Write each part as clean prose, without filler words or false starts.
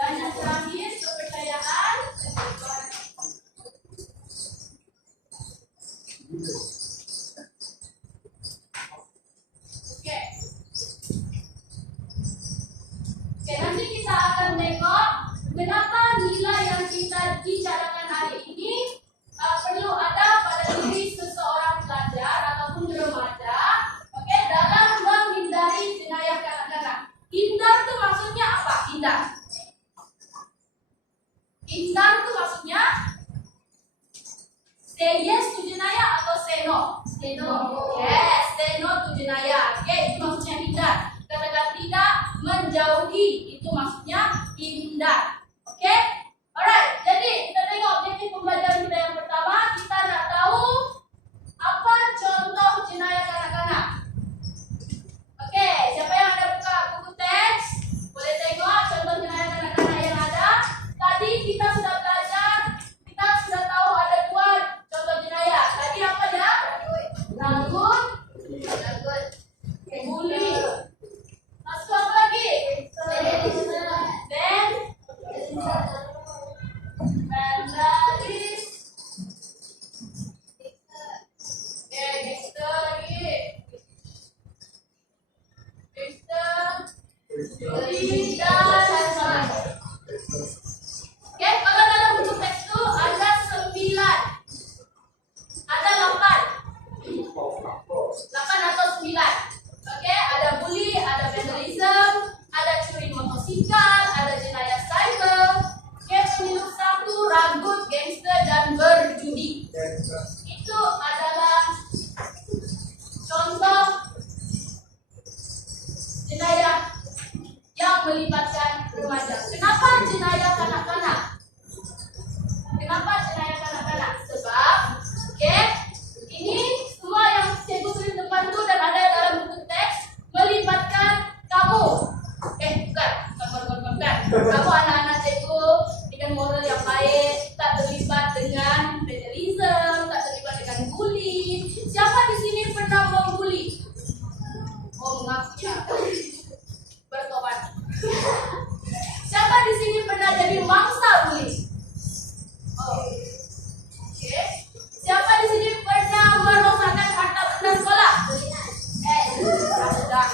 Dan yang terakhir, kepercayaan Indah itu maksudnya say yes to jenayah atau say no? Say no. Yes, say no to jenayah. Oke, itu maksudnya hindar. Kata-kata tidak menjauhi itu maksudnya hindar. Oke? Alright, jadi kita tengok objektif pembelajaran kita yang pertama. Kita nak tahu apa contoh jenayah kanak-kanak. Oke, siapa yang ada buka buku teks? Boleh tengok contoh jenayah kanak-kanak yang ada. Tadi kita sudah belajar, kita sudah tahu ada dua contoh jenayah. Tadi apa ya? Rangkut, bully. Masuk apa lagi? Dan vandalis. Oke, gangster lagi. Gangster, dan sama. Oke, kalau dalam buku teks itu ada 9. Ada 8 atau 9. Oke, ada bully, ada vandalism, ada curi motosikal, ada jenayah cyber. Oke, pemilu 1, rambut, gangster, dan berjudi. Itu adalah contoh jenayah yang melibatkan remaja. Kenapa jenayah kanak-kanak? Kenapa jenayah kanak-kanak? Sebab, oke, ini semua yang cikgu tulis depan tu dan ada dalam buku teks melibatkan kamu. Bukan. Kamu anak-anak cikgu dengan moral yang baik, tak terlibat dengan vandalism, tak terlibat dengan bully. Siapa di sini pernah membuli? Oh, mengakunya. Bertobat. Siapa di sini pernah jadi mangsa bully? Oh. Oke. Siapa di sini pernah merosakkan harta benda sekolah? Sudah.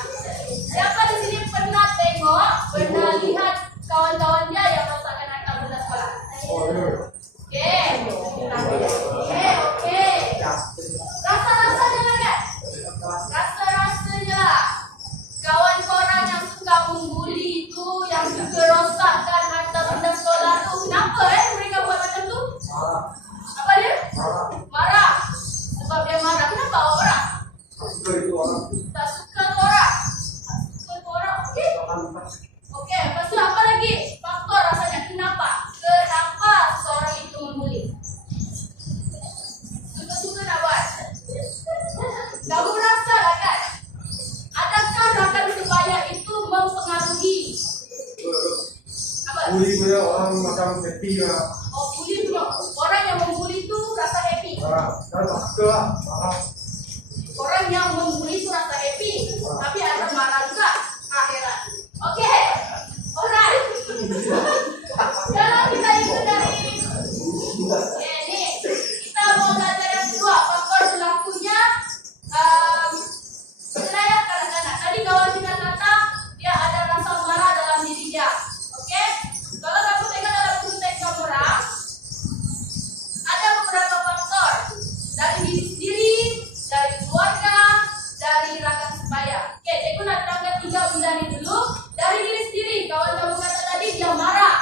Siapa di sini pernah tengok, pernah lihat kawan-kawan dia yang merosakkan harta benda sekolah? Oke. Rasa-rasanya kan? Rasa-rasanya lah. Kawan korang yang suka membuli itu, yang suka rosakkan harta benda sekolah tu, kenapa mereka buat macam tu? Apa dia? Marah. Sebab dia marah. Kenapa orang? Tak suka tu orang. Okey. Okey, lepas tu apa lagi? Faktor rasanya kenapa? Kenapa seorang itu membuli? Suka-suka nak buat. Kamu rasa tak kan? Adakah rakan sebaya itu mempengaruhi? Apa? Bully punya orang macam happy lah. Oh, bully tu. Orang yang membuli tu rasa happy. Kalau suka lah, marah. Orang yang membuli tu rasa happy, tapi ada marah juga akhirat. Okey. Alright. Kalau kita ikut dari ni, kita mau belajar yang kedua, faktor berlakunya jenayah kanak-kanak. Tadi kawan kita kata dia ada rasa marah dalam diri dia. Okey? Kalau kamu tengok dalam buku teks orang, ada beberapa faktor dari diri sendiri, dari keluarga, dari rakan sebaya. Okey, cikgu nak terangkan 3 benda ni dulu. Dari diri sendiri, kawan kamu kata tadi dia marah.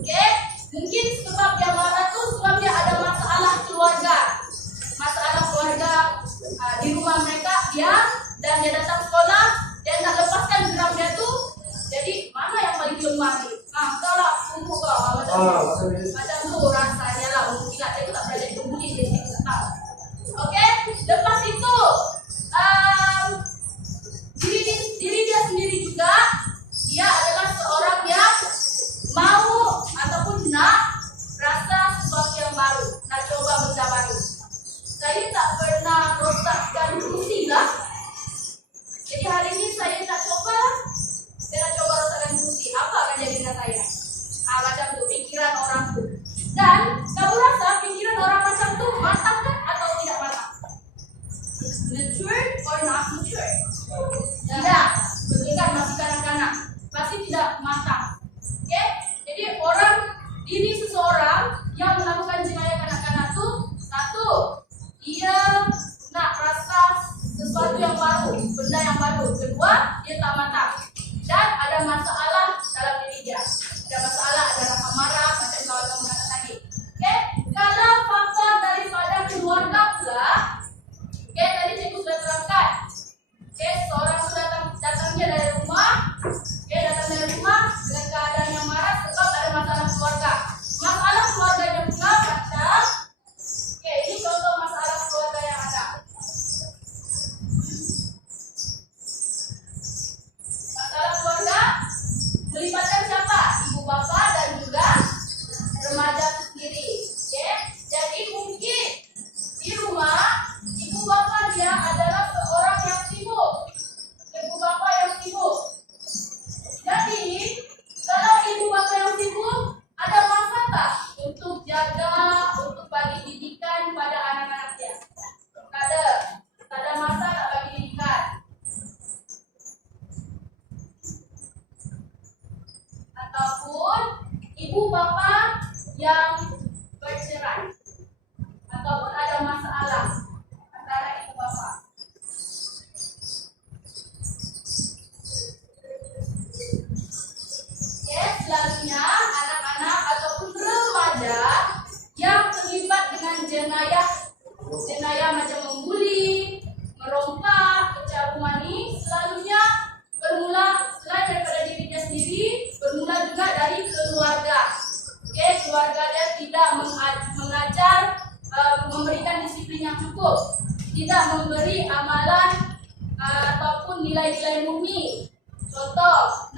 Okey? Mungkin sebab dia marah tu sebab dia ada masalah keluarga. Masalah keluarga di rumah mereka, dan dia datang sekolah, dia nak lepaskan geram dia tu. Jadi mana yang paling lemah ni? Kau lah, kumpul kau. Macam tu rasanya lah. Untuk ingat, saya tu tak pernah jadi pembuli, jadi saya tak tahu. Okey, lepas itu diri dia sendiri juga, dia adalah seorang yang mau ataupun nak rasa sesuatu yang baru, nak coba benda baru. Saya tak pernah rosakkan kursi lah. Jadi hari ini saya nak coba rosakkan kursi. Apa akan jadi dengan saya? Macam tu pikiran orang tu. Dan kamu rasa pikiran orang macam tu matang kan atau tidak matang? Mature or not mature? Tidak. Betul kan, masih kanak-kanak, masih tidak matang. Okey? Jadi diri seseorang yang melakukan jenayah kanak-kanak tu, satu, dia nak rasa sesuatu yang baru, benda yang baru. Kedua, dia tak matang dan ada masalah dalam diri dia. Ada masalah, ada rasa marah, macam kawan-kawan yang bercerai ataupun ada masalah antara ibu bapak. Selanjutnya anak-anak ataupun remaja yang terlibat dengan jenayah macam membuli, merompak, pecah rumah ini selalunya bermula selain daripada dirinya sendiri, bermula juga dari keluarga. Keluarga dia tidak mengajar, memberikan disiplin yang cukup, tidak memberi amalan ataupun nilai-nilai murni. Contoh,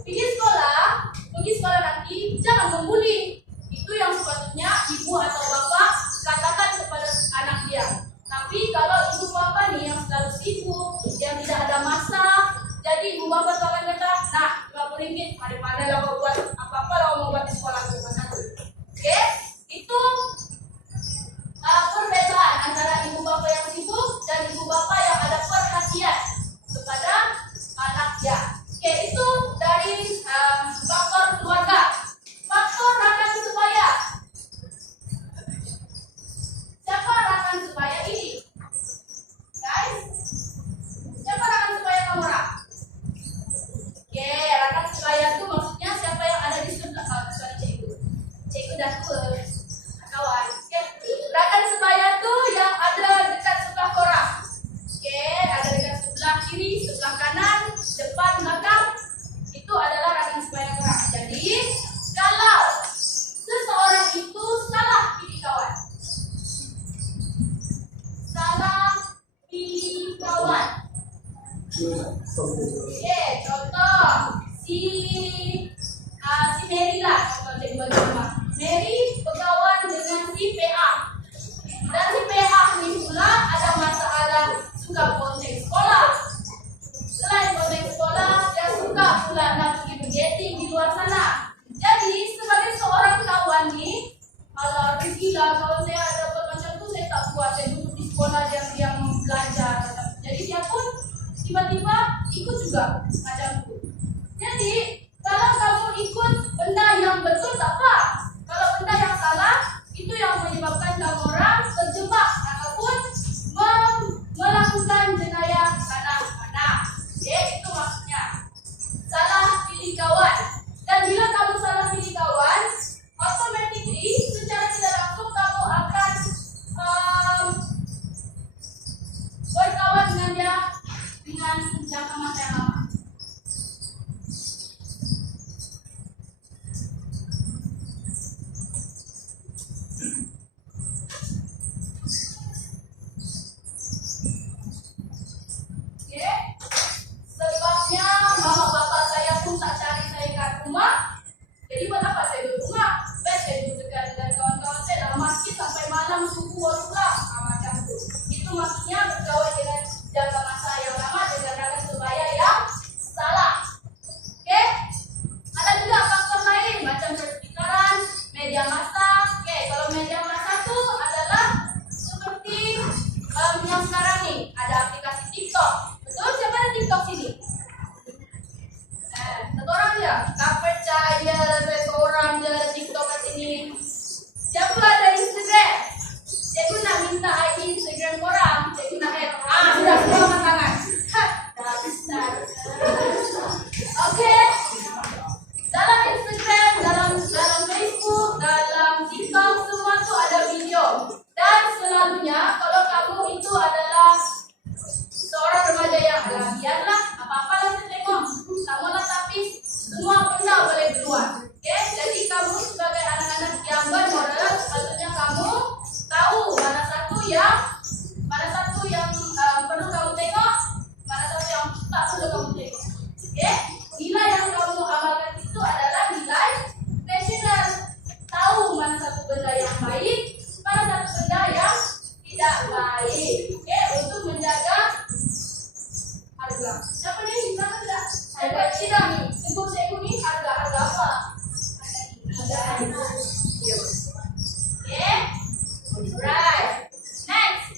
pergi sekolah nanti jangan membuli. Itu yang sepatutnya ibu atau bapak katakan kepada anak dia. Tapi kalau ibu bapak nih yang selalu sibuk, yang tidak ada masa, jadi ibu bapak akan kata, RM50, pandai-pandai lah kau buat apa-apa lah mau buat di sekolah cuma satu. Itu perbedaan antara ibu bapak yang sibuk dan ibu bapak yang ada perhatian kepada anaknya. Itu dari faktor keluarga. Faktor rakan sebaya. Siapa rakan sebaya ini? Guys, siapa rakan sebaya kamu orang? Rakan sebaya itu maksudnya siapa yang ada di sebelah cikgu dah tua kawan. Rakan sebaya itu yang ada dekat sebelah korang. Ada dekat sebelah kiri, sebelah kanan, depan, belakang. Itu adalah rakan sebaya korang. Jadi kalau seseorang itu salah pilih kawan, contoh si Mary lah, Mary berkawan dengan si PA, dan si PA ini pula ada masalah suka bonceng sekolah. Selain bonceng sekolah, dia suka pula nak pergi berdating di luar sana. Jadi sebagai seorang kawan ni, kalau pergilah kawan saya ada macam tu, saya tak puas, saya duduk di sekolah yang belajar. Jadi dia pun tiba-tiba ikut juga macam tu. Jadi kalau kamu ikut benda yang betul tak apa. Kalau benda yang salah, itu yang menyebabkan kamu orang terjebak ataupun melakukan jenayah mana-mana. Itu maksudnya salah pilih kawan. Dan bila kamu salah pilih kawan, automatically secara tidak langsung kamu akan berkawan dengan dia dengan jangka masa yang lama. Sebabnya mama bapak saya pun tak cari saya kat rumah. Jadi buat apa saya duduk rumah? Best saya duduk dekat dengan kawan-kawan saya dalam masjid sampai malam subuh baru pulang. Macam tu. Itu maksudnya berkawan dengan jangka masa yang lama dengan rakan sebaya yang salah. Ada juga faktor lain macam perputaran media massa. Kalau media massa tu adalah seperti yang sekarang ni ada aplikasi TikTok. Betul? Siapa ada TikTok sini? Satu orang je? Tak percaya saya seorang je ada TikTok kat sini. Siapa ada Instagram? Cikgu nak minta ID Instagram korang. Cikgu nak add. Sudah semua angkat tangan. Dah bisa. Okey. Dalam Instagram, dalam Facebook, dalam TikTok, semua tu ada video. Dan selalunya kalau kamu itu adalah seorang remaja yang biarlah apa-apa lah saya tengok. Kamu lah tapi semua benda boleh keluar. Jadi kamu sebagai anak-anak yang bermoral, sepatutnya kamu tahu mana satu yang perlu kamu tengok, mana satu yang tak perlu kamu tengok. Nilai yang kamu amalkan itu adalah nilai rasional. Tahu mana satu benda yang baik, mana satu benda yang tidak baik. Untuk menjaga harga. Siapa ni? Siapa tidak? Harga tidak ni. Cikgu ni harga apa? Harga. Right. Next.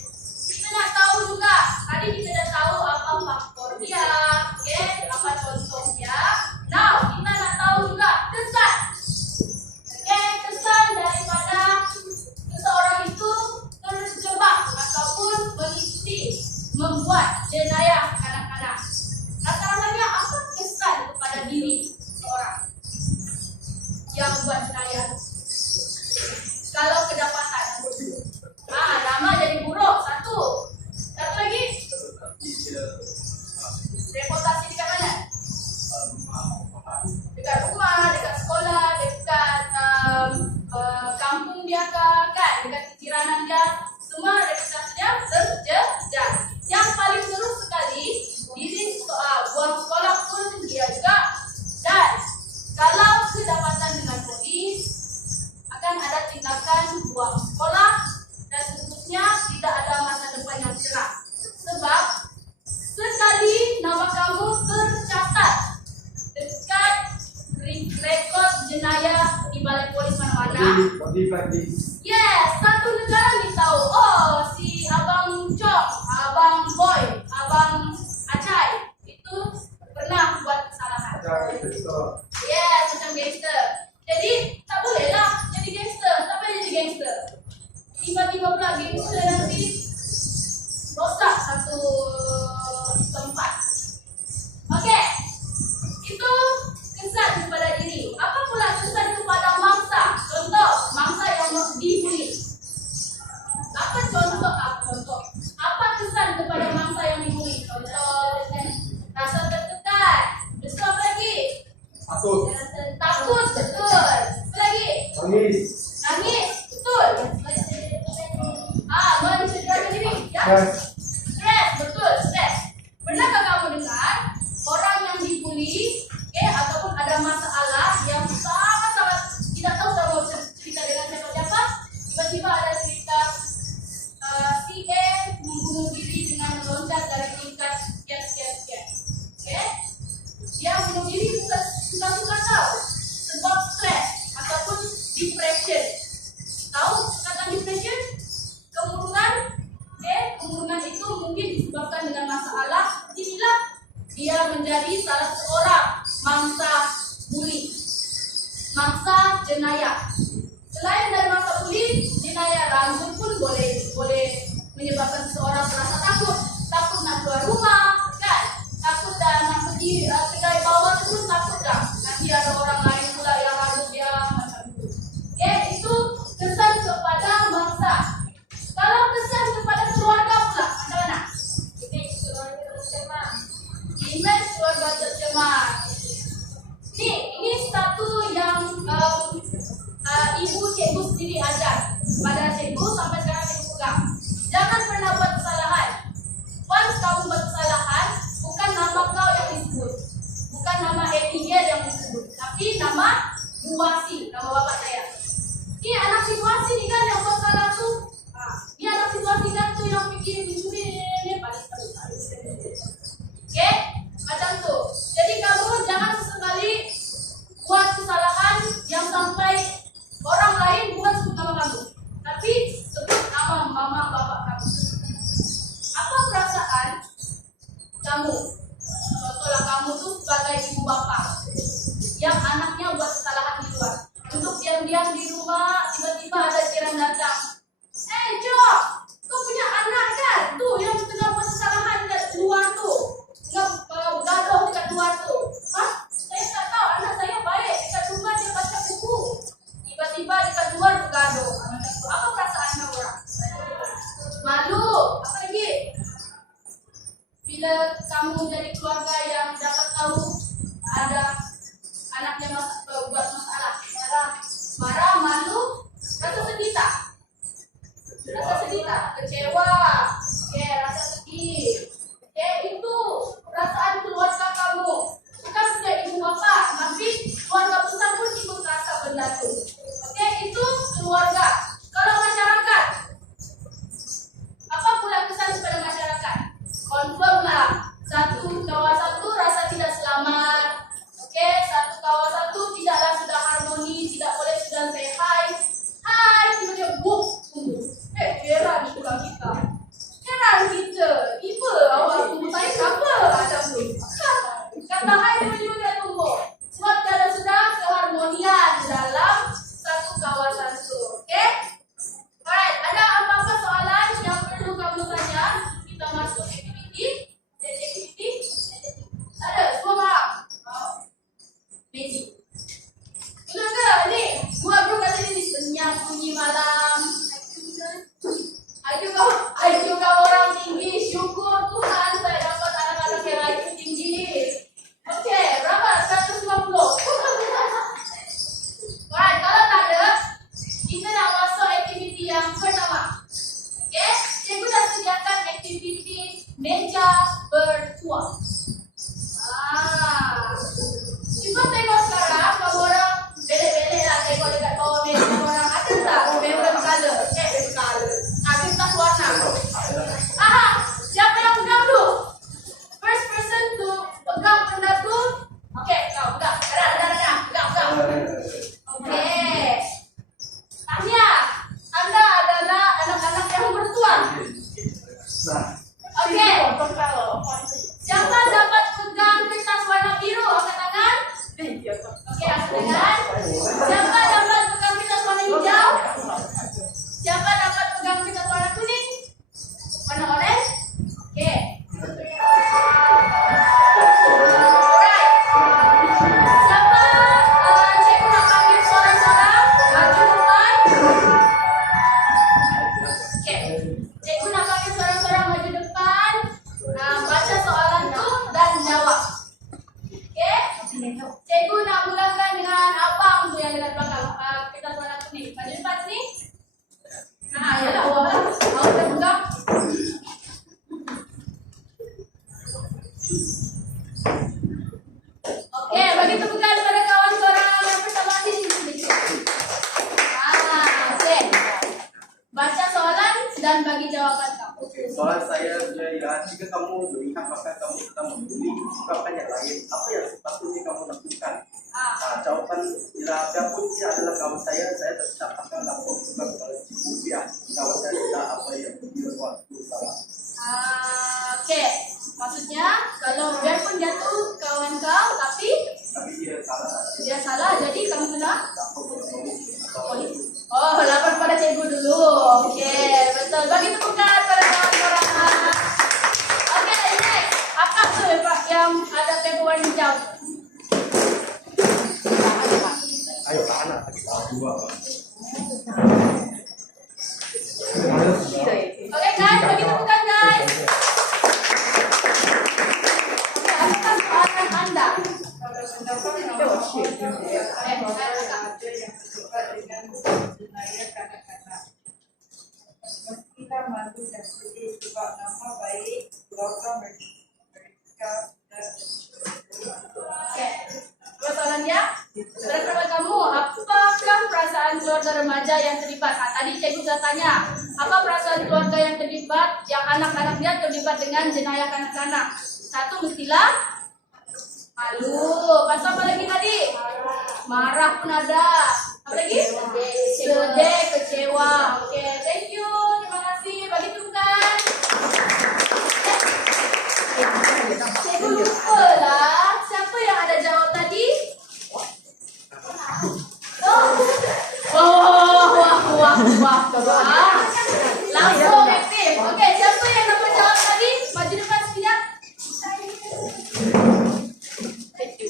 body friendly. Yes, satu negara nih tahu. Oh, si Abang Chong, Abang Boy, Abang Acai itu pernah buat kesalahan. Ada investor. Yes, macam gangster. Jadi tak boleh lah jadi gangster. Tak boleh jadi gangster. Tiba-tiba pula gangster nanti rosak satu tempat. Okey, itu kesan kepada diri. Apa pula kesan kepada mangsa? Contoh, mangsa yang dibuli. Apa contoh? Apa kesan kepada mangsa yang dibuli? Contoh, rasa tertekan. Besar apa lagi? Takut. Takut, betul. Apa lagi? Nangis. Nangis, betul. Mencederakan diri, ya? Stres. Stres, betul, stres. Pernahkah kamu dengar orang yang dibuli, ataupun ada masalah yang sangat-sangat tidak tahu kalau mau cerita dengan siapa-siapa, tiba-tiba ada cerita si A membunuh diri dengan meloncat dari tingkat sekian. Oke? Dia bunuh diri bukan suka-suka tahu, sebab stres ataupun depression. Tahu kata depression? Kemurungan. Kemurungan itu mungkin disebabkan dengan masalah. Inilah dia menjadi salah seorang mangsa buli, mangsa jenayah. Selain dari mangsa buli, jenayah rambut pun boleh menyebabkan seseorang merasa takut nak keluar rumah, kan? Takut dan nak pergi kedai bawah pun takut dah. Nanti ada orang lain pula yang rambut dia macam itu. Itu kesan kepada mangsa. Kalau kesan kepada keluarga pula, macam mana? Image keluarga tercemar. Ini satu yang ibu cikgu sendiri ajar pada cikgu sampai sekarang cikgu pegang. Jangan pernah buat kesalahan. Once kamu buat kesalahan, bukan nama kau yang disebut, bukan nama Abigail yang disebut, tapi nama Buasi, nama bapak saya. Ini anak situasi nih kan yang buat salah tuh. Ini anak situasi kan tuh yang bikin mencuri ini paling. Oke, macam tuh. Jadi kamu jangan sesekali buat kesalahan yang sampai orang lain bukan sebut nama kamu, tapi sebut nama mama bapak kamu. Apa perasaan kamu? Contohlah kamu tuh sebagai ibu bapak yang anaknya buat kesalahan di luar. Untuk diam-diam di rumah, tiba-tiba ada jiran datang. Jo, kau punya anak kan? Tuh yang tengah buat kesalahan di luar tuh. Bergaduh dekat luar tuh. Saya tak tahu, anak saya baik. Dekat rumah dia baca buku. Tiba-tiba dekat luar bergaduh. Apa perasaan kamu orang? Malu. Apa lagi? Bila kamu jadi keluarga yang dapat tahu ada anaknya buat masalah, marah, malu, rasa sedih tak? Rasa sedih tak? Kecewa. Rasa sedih. Itu perasaan keluarga kamu. Bukan saja ibu bapak, tapi keluarga besar pun ikut rasa benda itu. Itu keluarga. Kalau masyarakat, apa pula kesan kepada masyarakat? Confirm lah. Satu kawasan itu rasa tidak selamat. Satu kawasan itu sini. Maju depan sini. Nah, ya udah, mau terbuka. Oke, bagi tepukan pada kawan orang yang pertama di sini. Oke. Baca soalan dan bagi jawaban kamu. Oke, soal saya ya, jika kamu melihat maka kamu sedang memilih ungkapan yang lain, apa yang sepatutnya kamu lakukan? Jawaban apapun dia adalah kawan saya tetap akan lapor kepada ibu ya. Kawan saya tidak apa yang waktu salah. Oke, maksudnya kalau biarpun jatuh kawan kau, tapi dia salah, jadi kamu kena. Oh, lapor pada cikgu dulu. Oke, betul. Bagi tepukan pada kawan-kawan. Oke, next. Apa tuh Pak yang ada tempo warna hijau? Ayo ke anak, kita dua. Oke guys, bagi tepukan guys. Oke, apakah soalan Anda? Kita malu dan sedih sebab nama baik keluarga mereka dan Oke, soalan dia. Menurut kamu, apakah perasaan keluarga remaja yang terlibat? Tadi cikgu sudah tanya, apa perasaan keluarga yang terlibat, yang anak-anak dia terlibat dengan jenayah kanak-kanak? Satu, mestilah malu. Pasal apa lagi tadi? Marah pun ada. Apa lagi? Sedih, kecewa. Oke, thank you. Terima kasih. Bagi tepukan. Cikgu lupa lah. Siapa yang ada jawab tadi? Wah. Langsung aktif. Oke, siapa yang dapat jawab tadi? Maju depan sekejap.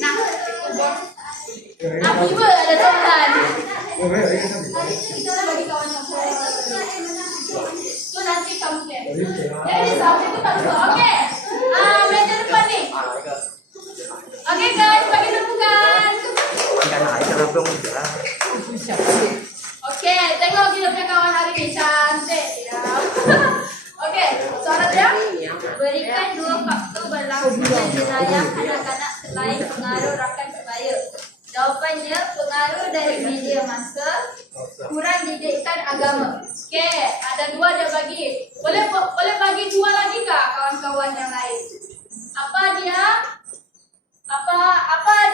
Nah, Akiba ada soalan. Kita bagi kawan kamu. Itu nanti kamu lihat. Jadi sampai itu tak lupa. Oke. Meja depan nih. Oke guys, bagi tepukan. Oke, tengok kita punya kawan hari ini cantik ya. Oke, soalan dia. Berikan dua faktor berlangsungnya jenayah kanak-kanak selain pengaruh rakan sebaya. Jawapannya pengaruh dari media massa, kurang didikan agama. Oke, ada dua dia bagi. Boleh bagi dua lagi kah kawan-kawan yang lain? Apa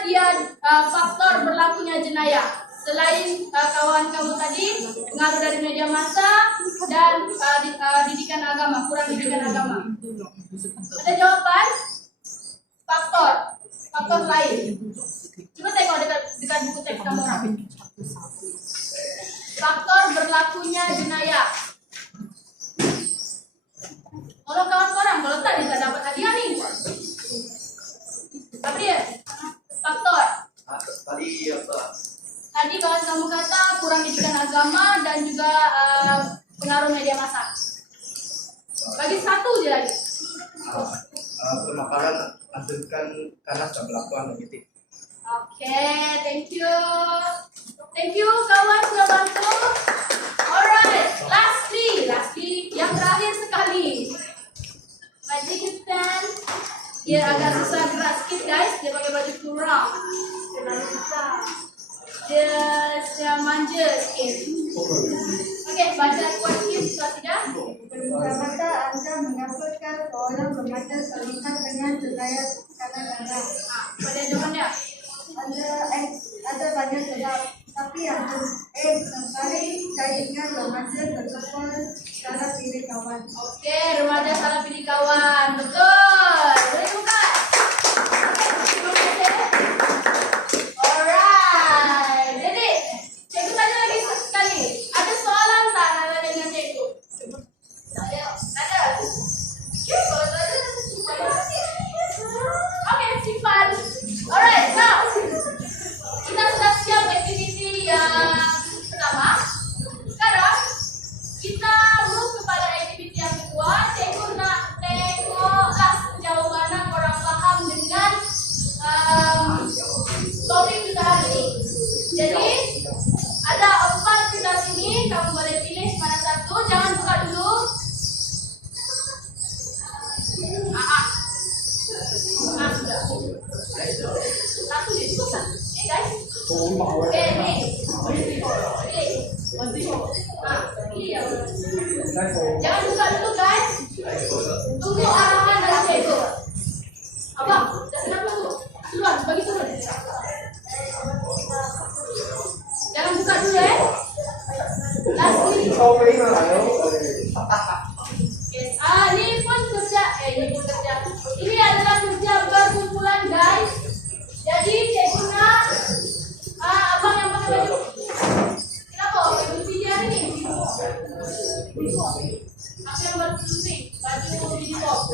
dia faktor berlakunya jenayah? Selain kawan kamu tadi, pengaruh dari media massa dan didikan agama, kurang didikan agama. Ada jawaban? Faktor lain. Coba tengok dekat buku teks kamu orang. Faktor berlakunya jenayah. Kalau kawan-kawan, kalau tadi tak dapat hadiah nih. Apa dia? Faktor. Tadi apa? Tadi kawan kamu kata kurang didikan agama dan juga pengaruh media massa. Bagi satu je lagi. Pemakaran hasilkan karena sudah melakukan negatif. Oke, thank you. Thank you kawan sudah bantu. Alright, lastly, yang terakhir sekali. Majikan, dia agak susah gerak sedikit guys, dia pakai baju kurang. Dia manja sikit. Oke, baca kuat sikit kalau tidak. Pertama Anda mengamalkan seorang remaja terlibat dengan jenayah kanak-kanak. Pada jawabannya. Ada banyak sebab, tapi yang paling saya ingat remaja tersebut salah pilih kawan. Oke, remaja salah pilih kawan. Betul. Boleh buka. Alright. Jadi, cikgu tanya lagi sekali. Ada soalan tak nada dengan cikgu? Saya. Ini ya. Jangan buka dulu guys. Tunggu arahan dari cikgu. Abang, kenapa tuh? Turun, bagi turun. Jangan buka dulu ya. Last week. Yes. Ini pun kerja. Ini pun kerja. Ini adalah kerja berkumpulan guys. Jadi cikgu nak, abang yang pakai baju. Kenapa? Baju dia ni. Apa yang baru putih? Baju uniform.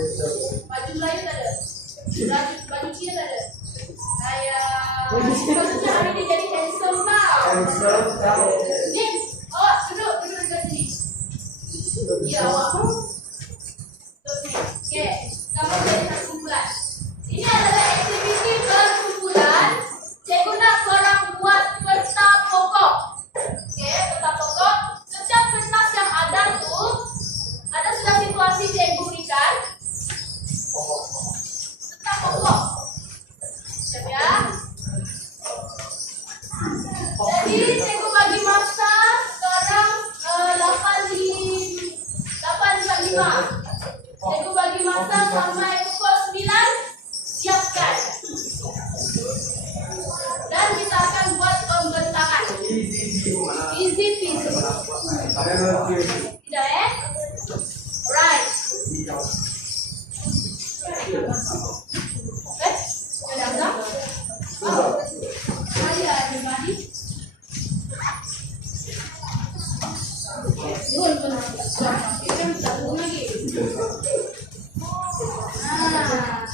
Baju Melayu tak ada. Baju Cina tak ada. Saya maksudnya hari ni jadi handsome tau. Ni, duduk dekat sini. Ya awak. Okey, kamu jadi satu kumpulan. Ini adalah aktiviti berkumpulan. Cikgu nak korang buat peta pokok. Okey, peta pokok. Setiap kertas yang ada tu, ada sudah situasi cikgu berikan. Peta pokok. Siap ya? Jadi cikgu bagi masa sekarang 8.45. Cikgu bagi masa sampai pukul 9. Siapkan. Dan kita akan buat pembentakan. Easy peasy. Tidak ya? Right. Sudah tak? Saya ada mandi. Turun. Kita bisa turun lagi.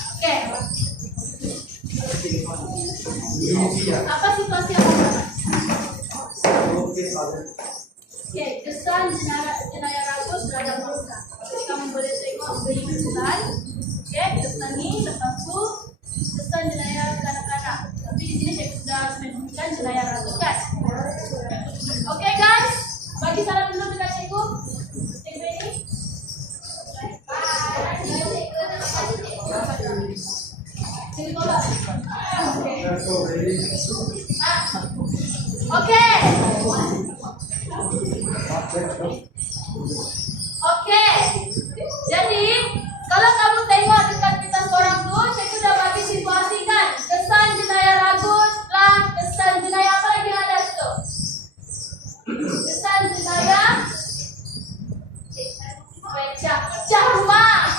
Oke. Apa situasi yang ada? Oke, kesan jenayah ragus terhadap bangsa. Jadi kamu boleh tengok beri kesan. Oke, kesan ni lepas tu kesan jenayah kanak-kanak. Tapi di sini saya sudah sebutkan jenayah ragus kan? Oke guys, bagi salam dulu dekat cikgu. Cikgu ini. Cikgu tolak. Oke. Oke. Jadi kalau kamu tengok dekat kita seorang tu, cikgu dah bagi situasi kan. Kesan jenayah ragus lah, kesan jenayah apa lagi yang ada situ? Kesan jenayah pecah rumah.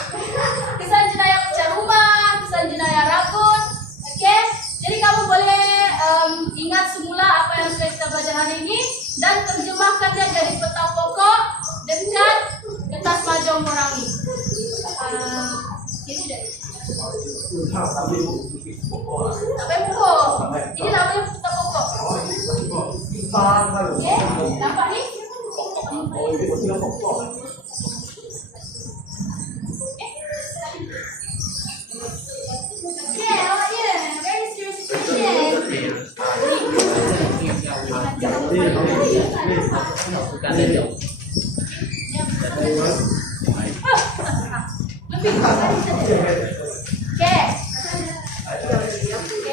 Kesan jenayah pecah rumah, kesan jenayah ragus. Oke. Jadi kamu boleh ingat semula apa yang sudah kita belajar hari ini dan terjemahkannya jadi peta pokok dekat kertas mahjong orang ini. Ini dah. Sampai pokok. Ini namanya peta pokok. Okey, nampak ni? Okay, oh yeah, very serious situation. Okay.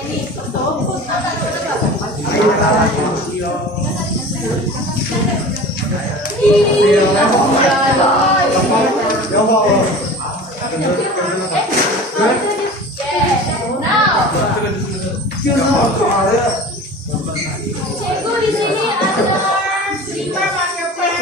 Ni, fokus agak dekat. Cikgu di sini ada lima marker pen.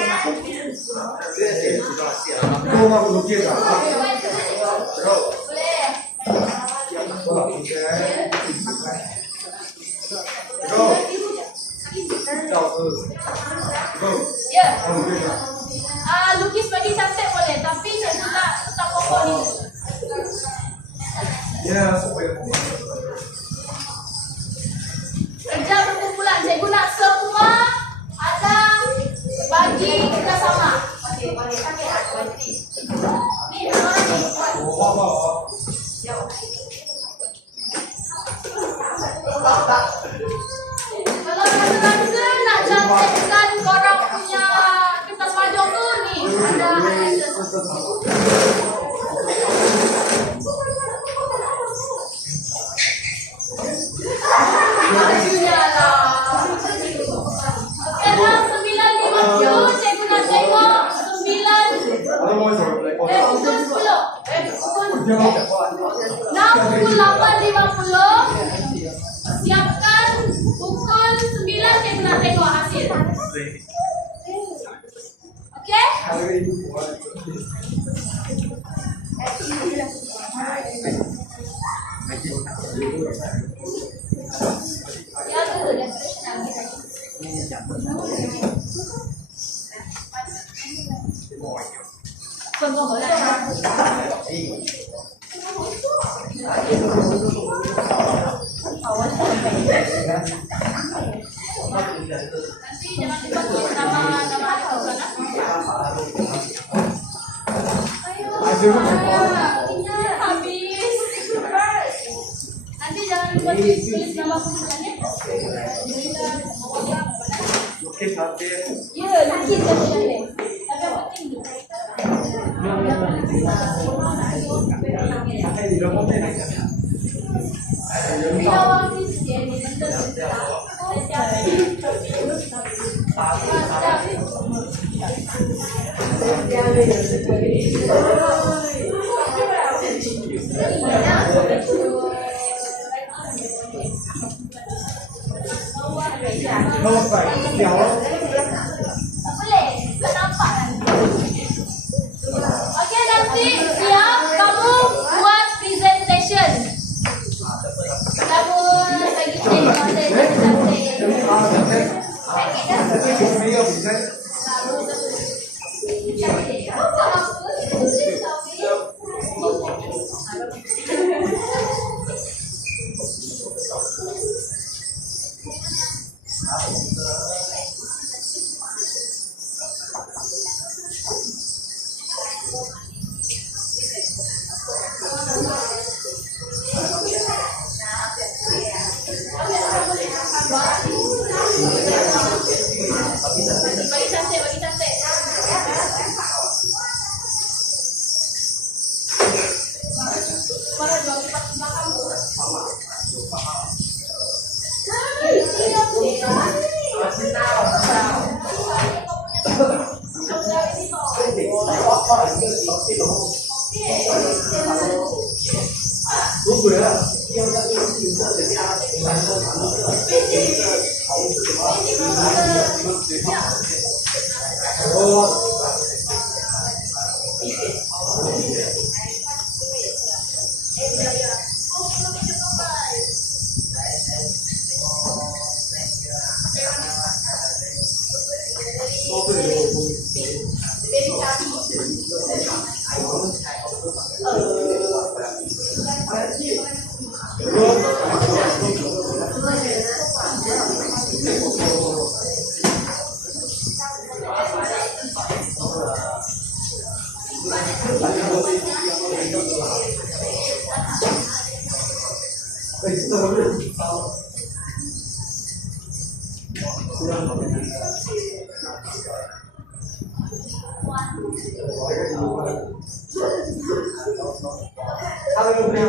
Ya. Lukis bagi cantik boleh, tapi cikgu nak tetap pokok ni. Kerja berkumpulan, cikgu nak semua ada bagi kita sama. Okey, boleh pakai aku ni. Ni orang ni. Kalau rasa-rasa nak cantikkan korang punya kertas mahjong tu ni, ada bajunya lah. Okey dah 9.50. Nah, pukul 8.50. Siapkan pukul 9 kita nak tengok hasil. Okey? Ya tu decoration lagi. Nanti jangan lupa tulis nama itu kan. Habis. Nanti jangan lupa tulis nama kumpulannya. Mungkin hampir Ya, nanti kita boleh. Tapi yang penting dulu. Bila waktu dia dibentuk boleh, nampak nanti. Okey, nanti siap kamu buat presentation. Kamu bagi cantik. Para jual pas belakang.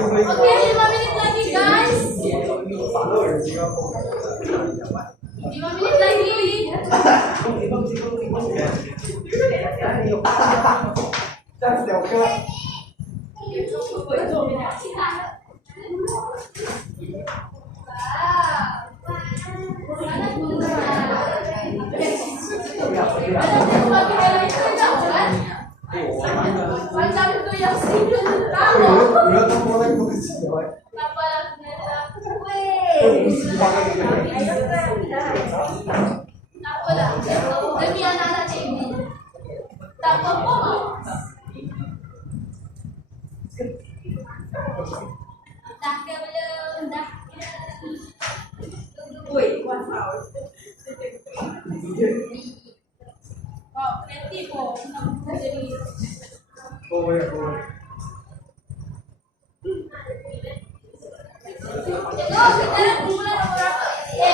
Oke, 5 menit lagi guys. 5 menit lagi. Macam tu yang single tahu. Kenapa tak lah. Demi anak-anak cikgu. Tak apa-apa. Dah ke belum? Dah ke? Oi, wow. Wow, kreatif oh. Jadi Tengok sekarang kumpulan nomor berapa? A.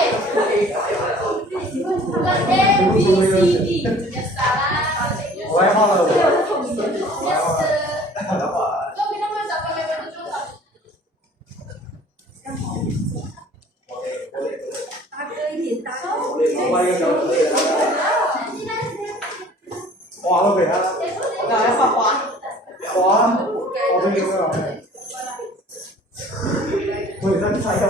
Bukan A, B, C, D. Ya salah. Yes, sir. Kau minum masa apa memang tu contoh? Kopi juga. Woi, kan saya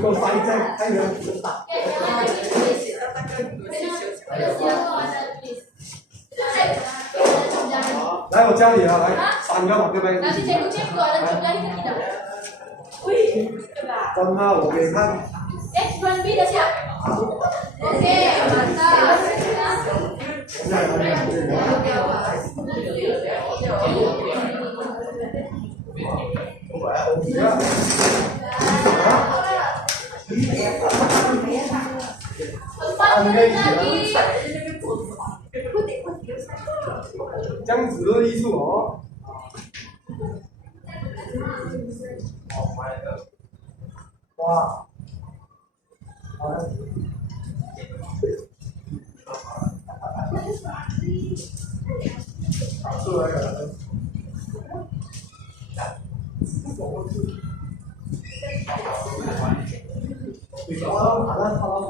kalau saya letak. Oke, yang lagi, please. Please, yang mau ada, please. Cek. Jangan. 来我家里啊，来3个马克杯。 Nanti cek kalau ada jumlahnya tidak. Wih, coba. 真的，我给你看。 X1B udah siap? Oke, mantap. Empat menit lagi. 这样子的艺术哦。哇！好，出来了。你说好了，好了。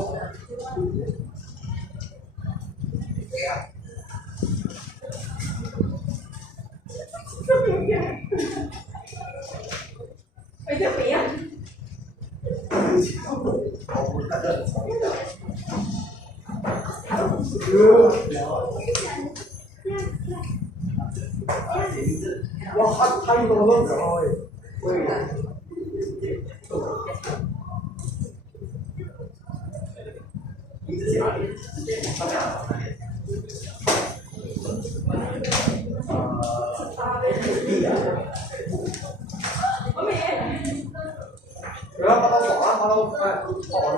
哇，他运动的很好哎，对。名字写哪里？上面啊。不要把它划了，把它划了。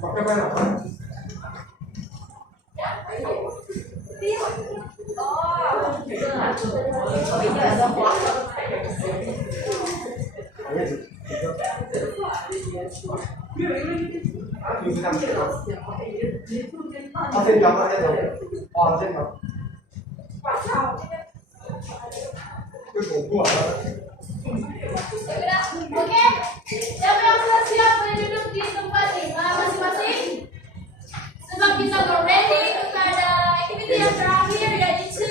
马克杯哪？ 就是这样子的。他这条，他这条，哇，这条。这恐怖啊！ Oke, siapa yang sudah siap boleh duduk di tempat masing-masing. Sebab kita ready kepada aktiviti yang terakhir yaitu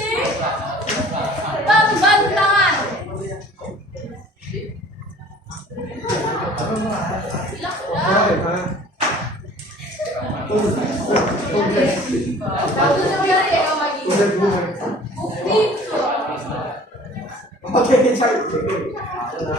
pembantangan. Silakan. 我天天下雨，真的。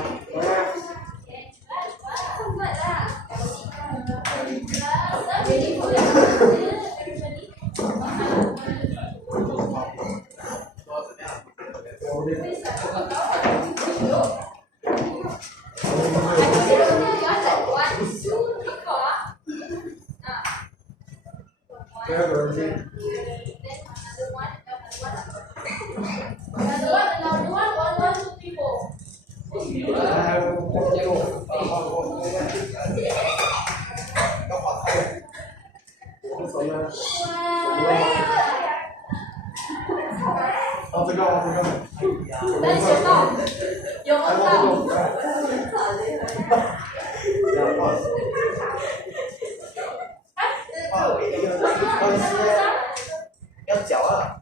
要嚼啊！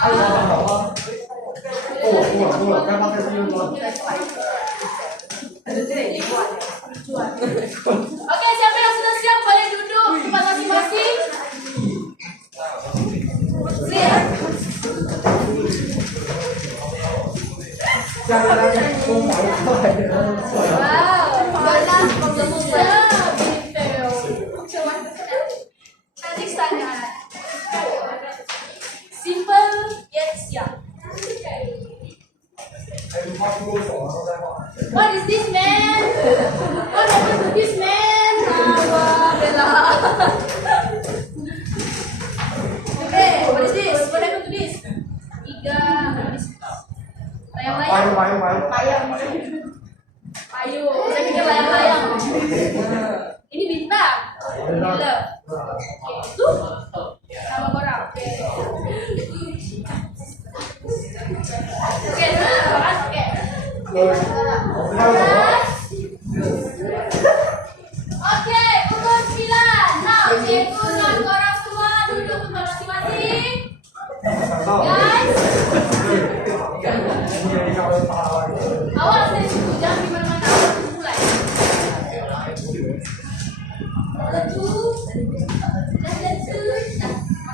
还有吗？好吗？够了，该放在这边了。 Oke, siapa yang sudah siap boleh duduk di tempat masing-masing. Siap. 下面来充满快乐。 Wow, panas penggemukan. Tadi sangat simple yet siap. What is this, man? What happened to this man? Bella. Okay, what is this? What happened to this? Tiga. Layang-layang. Payung. Saya pikir layang-layang. Ini bintang. Gila. Tuh. Nama orang. Oke, sekarang oke. Oke, umur 9. Now, cikgu nak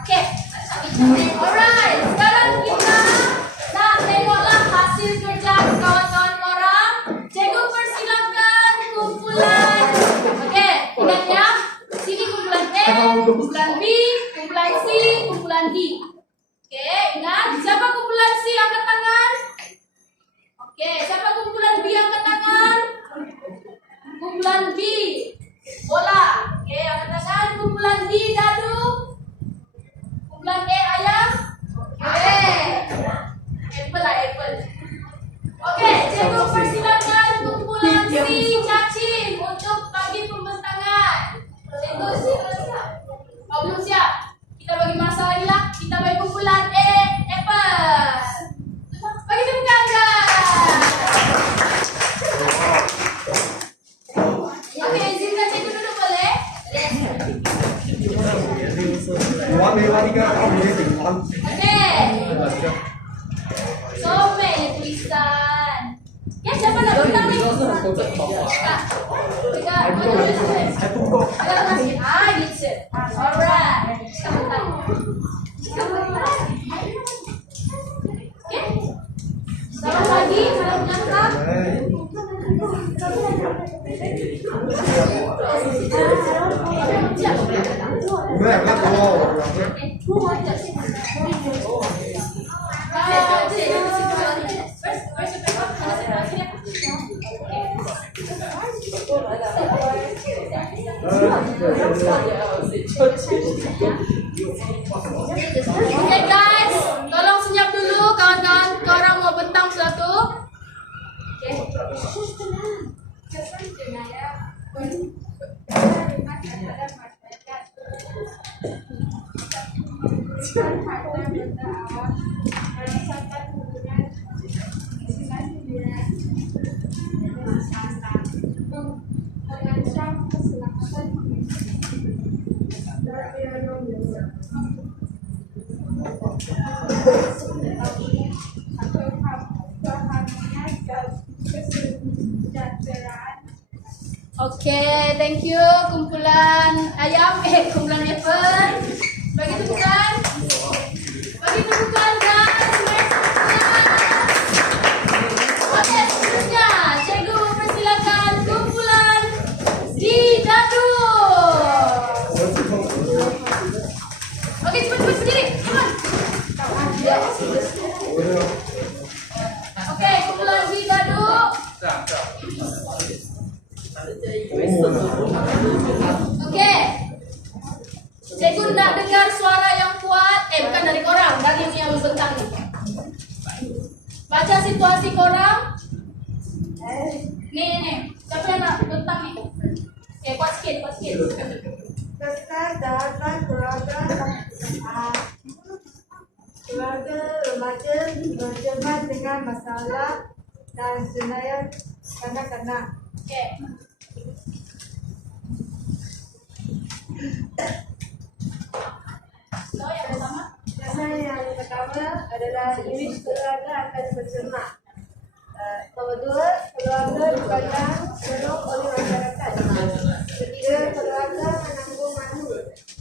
Oke, alright. Sekarang kita nak tengoklah hasil kerja kawan-kawan korang. Cikgu persilakan kumpulan. Oke, ingat ya. Sini kumpulan A, kumpulan B, kumpulan C, kumpulan D. Oke, ingat. Siapa kumpulan C angkat tangan? Oke, siapa kumpulan B angkat tangan? Kumpulan B, bola. Oke, angkat tangan. Kumpulan D, dadu. Kumpulan A, ayam. Oke, apple lah, apple. Oke, cikgu persilakan kumpulan C, cacing untuk bagi pembentangan. Cikgu siap? Oh, belum siap. Kita bagi masa lagi lah. Kita bagi kumpulan A, apple. Bagi tepuk tangan. Oke, izinkan cikgu duduk boleh? Oke. Some tulisan. Ya, siapa nak bentang ni? Alright. Okay. Selamat pagi, salam menangkap. Oke guys, tolong senyap dulu kawan-kawan. Korang mau bentang sesuatu? Oke, thank you kumpulan ayam, kumpulan apple. Bagi tepukan. Bagi tepukan guys. Oke, seterusnya cikgu persilakan kumpulan di dadu. Oke, cepat-cepat sendiri. Cepat. Oke, kumpulan di dadu. Oke. Cikgu nak dengar suara yang kuat. Bukan dari korang, dari yang bentang ni. Baca situasi korang. Ni. Siapa yang nak bentang ni? Kuat sikit, kuat sikit. Serta dalam keluarga remaja berjumpa dengan masalah dan senayan kanak-kanak. Oke. So, yang pertama. Yang pertama adalah imej keluarga akan bercermat. Kedua, keluarga dipandang penuh oleh masyarakat. Ketiga, keluarga menanggung malu.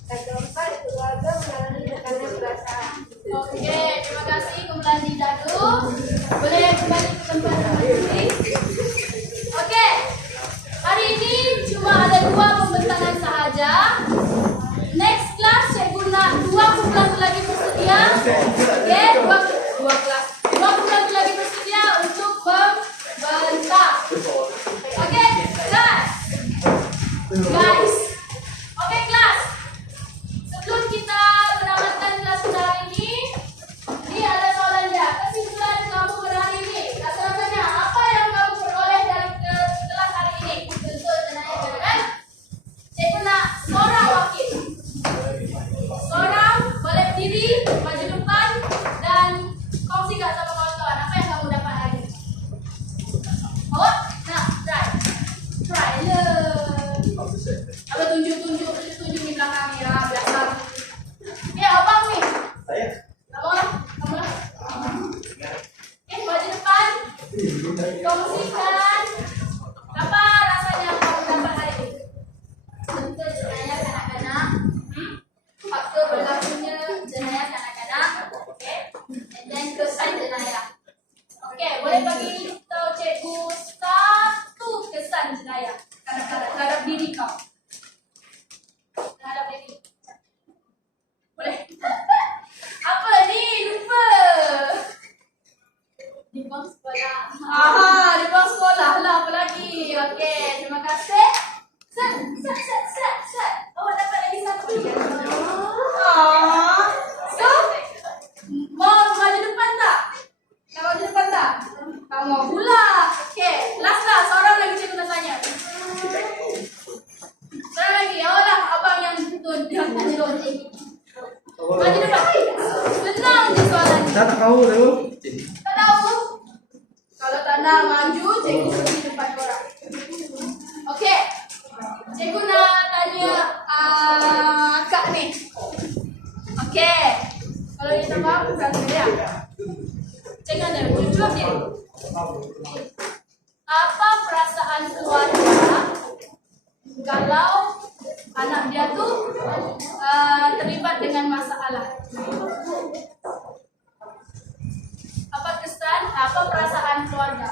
Dan keempat, keluarga mengalami tekanan perasaan. Oke, terima kasih kumpulan di dadu. Boleh kembali ke tempat berdiri. Oke, hari ini cuma ada 2 pembentangan sahaja. Next class cikgu nak 2 kumpulan lagi bersedia. Oke, 2 kelas. 2 kumpulan lagi bersedia untuk membentang. Oke, guys. Oke, kelas. Sebelum kita menamatkan kelas pada hari ini, ada soalan dia. Kesimpulan kamu pada hari ini. Rasa-rasanya apa yang kamu peroleh dari kelas hari ini? Tentu tenang kan? Cikgu nak seorang wakil. Seorang boleh berdiri, maju depan dan kongsikan sama kawan-kawan apa yang kamu dapat hari ini. Oh, nak try. Try le. jenayah terhadap diri kau. Terhadap diri. Boleh? Apa ni? Lupa. Di bawah sekolah. Di bawah sekolah lah, apa lagi? Okey, terima kasih. Set. Awak dapat lagi satu. So, mau maju depan tak? Nak maju depan tak? Tak mau pula. Okey, last lah. Seorang lagi cikgu nak tanya. Seorang lagi. Awak lah abang yang tanya dulu cikgu. Maju depan. Senang je soalan ni. Saya tak tahu tu. Tak tahu? Kalau tak nak maju, cikgu pergi depan korang. Okey. Cikgu nak tanya Kak ni. Okey. Kalau dia tak faham, bukan dia. Cikgu ada. Jawab dia. Apa perasaan keluarga kalau anak dia tu terlibat dengan masalah? Apa kesan? Apa perasaan keluarga?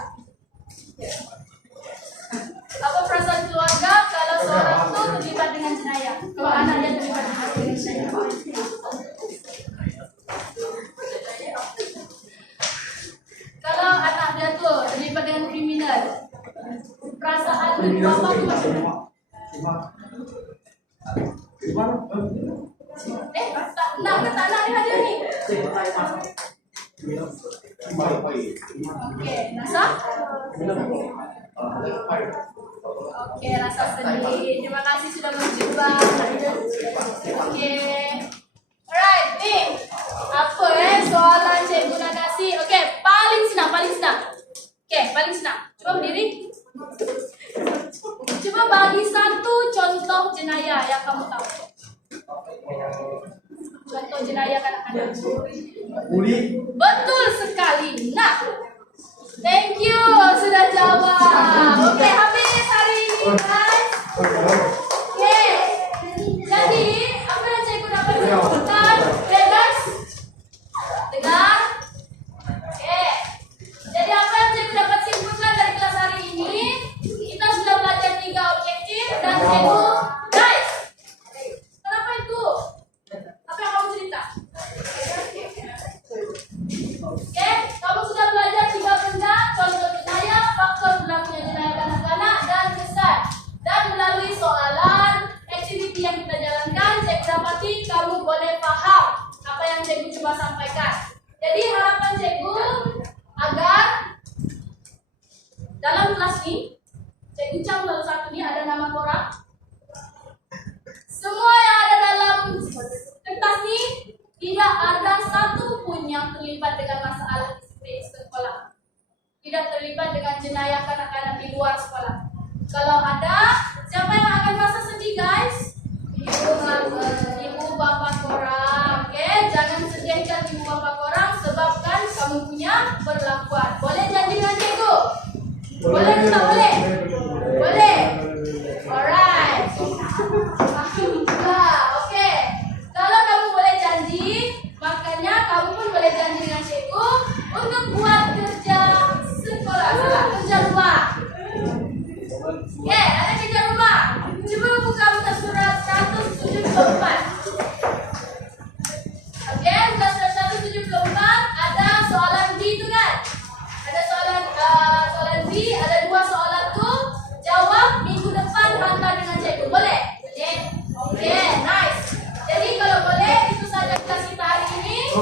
Apa perasaan keluarga kalau seorang tu terlibat dengan jenayah? Kalau anak dia terlibat dengan jenayah? Kalau anak dia tu terlibat dengan kriminal, perasaan bapa tu macam mana? Tak nak ke tak nak ni hadir ni? Okey, rasa? Okey, rasa sedih. Terima kasih sudah mencuba. Okey. Alright, ni. Apa soalan cikgu nak kasih? Okey, paling senang. Okey, paling senang. Cuba berdiri. Cuba bagi satu contoh jenayah yang kamu tahu. Contoh jenayah kanak-kanak. Betul sekali. Nah. Thank you sudah jawab. Okey, habis hari ini guys. Okey. Jadi, apa yang cikgu dapat sebutkan? Okay guys. Dengar. Okey. Jadi apa yang cikgu dapat simpulkan dari kelas hari ini? Kita sudah belajar 3 objektif dan cikgu guys. Kenapa itu? Apa yang kamu cerita? Okey, kamu sudah belajar 3 benda, contoh jenayah, faktor berlakunya jenayah kanak-kanak dan kesan. Dan melalui soalan, aktiviti yang kita jalankan, cikgu dapati kamu boleh faham apa yang cikgu coba sampaikan. Jadi harapan cikgu agar dalam kelas ini, cikgu ucap lalu satu ni ada nama korang. Semua yang ada dalam kertas ni tidak ada satu pun yang terlibat dengan masalah disiplin sekolah. Tidak terlibat dengan jenayah kanak-kanak di luar sekolah. Kalau ada, siapa yang akan merasa sedih guys? Ibu bapa korang. Okay? Jangan sedihkan ibu bapa korang sebabkan kamu punya perlakuan. Boleh janji dengan cikgu? Boleh ke tak boleh? Boleh. Alright. Alhamdulillah. Okay. Kalau kamu boleh janji, makanya kamu pun boleh janji dengan cikgu untuk buat kerja sekolah, kerja rumah. Okay, ada kerja rumah. Cuba buka muka surat 174. Okay, muka surat 174 ada soalan B tu kan? Ada soalan B, ada 2 soalan tu. Jawab minggu depan hantar dengan cikgu. Boleh? Boleh. Okay, nice. Jadi kalau boleh itu saja kelas kita hari ini.